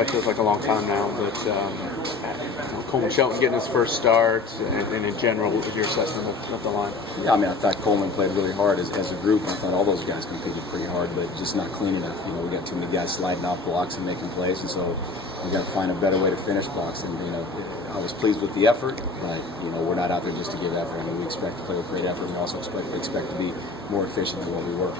It feels like a long time now, but Coleman Shelton getting his first start, and in general, what was your assessment of the line? Yeah, I mean, I thought Coleman played really hard as a group. I thought all those guys competed pretty hard, but just not clean enough. We got too many guys sliding off blocks and making plays, and so we got to find a better way to finish blocks. And I was pleased with the effort, but we're not out there just to give effort. I mean, we expect to play with great effort. We also expect to be more efficient than what we were.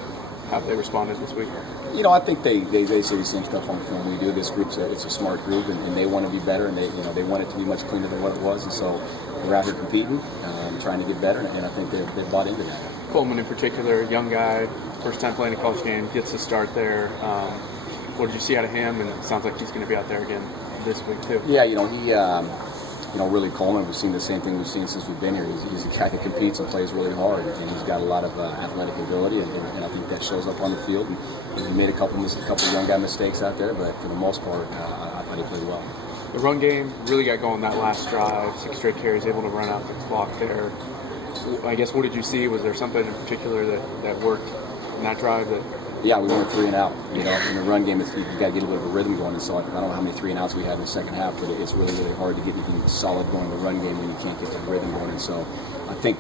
How have they responded this week? I think they say the same stuff on film we do. This group's it's a smart group, and they want to be better, and they want it to be much cleaner than what it was. And so we're out here competing, trying to get better, and I think they've bought into that. Coleman in particular, young guy, first time playing a college game, gets to start there. What did you see out of him? And it sounds like he's going to be out there again this week too. Yeah, he really Coleman, we've seen the same thing we've seen since we've been here. He's a guy that competes and plays really hard, and he's got a lot of athletic ability, and I think that shows up on the field. And he made a couple young guy mistakes out there, but for the most part, I thought he played well. The run game really got going that last drive, 6 straight carries, able to run out the clock there. I guess, what did you see? Was there something in particular that worked in that drive? Yeah, we went 3 and out. In the run game, you got to get a little bit of a rhythm going. And so I don't know how many 3 and outs we had in the second half, but it's really, really hard to get anything solid going in the run game when you can't get the rhythm going. And so I think,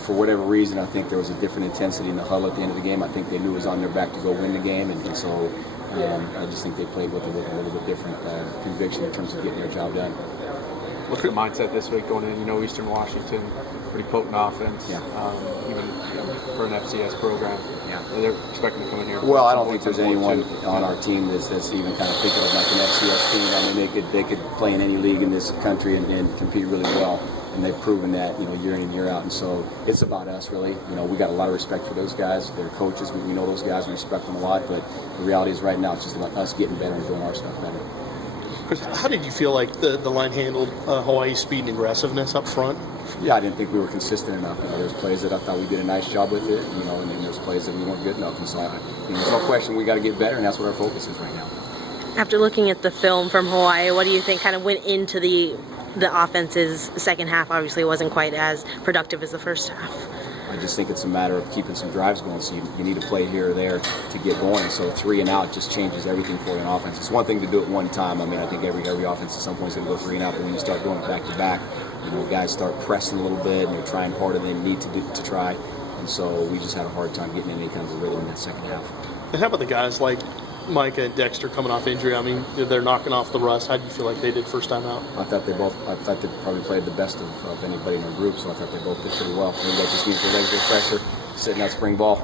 for whatever reason, I think there was a different intensity in the huddle at the end of the game. I think they knew it was on their back to go win the game, and so I just think they played with a little bit different conviction in terms of getting their job done. What's the mindset this week going in? Eastern Washington, pretty potent offense, yeah. Even for an FCS program. Yeah. They're expecting to come in here. Well, I don't think there's anyone on our team that's even kind of thinking of like an FCS team. I mean, they could play in any league in this country and compete really well, and they've proven that year in and year out. And so it's about us, really. We got a lot of respect for those guys. They're coaches. We know those guys. We respect them a lot. But the reality is, right now, it's just about us getting better and doing our stuff better. Chris, how did you feel like the line handled Hawaii's speed and aggressiveness up front? Yeah, I didn't think we were consistent enough. There's plays that I thought we did a nice job with it, and then there's plays that we weren't good enough. And so, there's no question we got to get better, and that's what our focus is right now. After looking at the film from Hawai'i, what do you think kind of went into the offense's second half? Obviously, it wasn't quite as productive as the first half. I just think it's a matter of keeping some drives going. So you need to play here or there to get going. So 3 and out just changes everything for you in offense. It's one thing to do it one time. I mean, I think every offense at some point is going to go 3 and out. But when you start doing it back to back, guys start pressing a little bit and they're trying harder than they need to try. And so we just had a hard time getting any kind of a rhythm in that second half. And how about the guys like Micah and Dexter coming off injury? I mean, they're knocking off the rust. How do you feel like they did first time out? I thought they probably played the best of anybody in our group, so I thought they both did pretty well. Maybe that just means their legs are fresher, sitting out spring ball.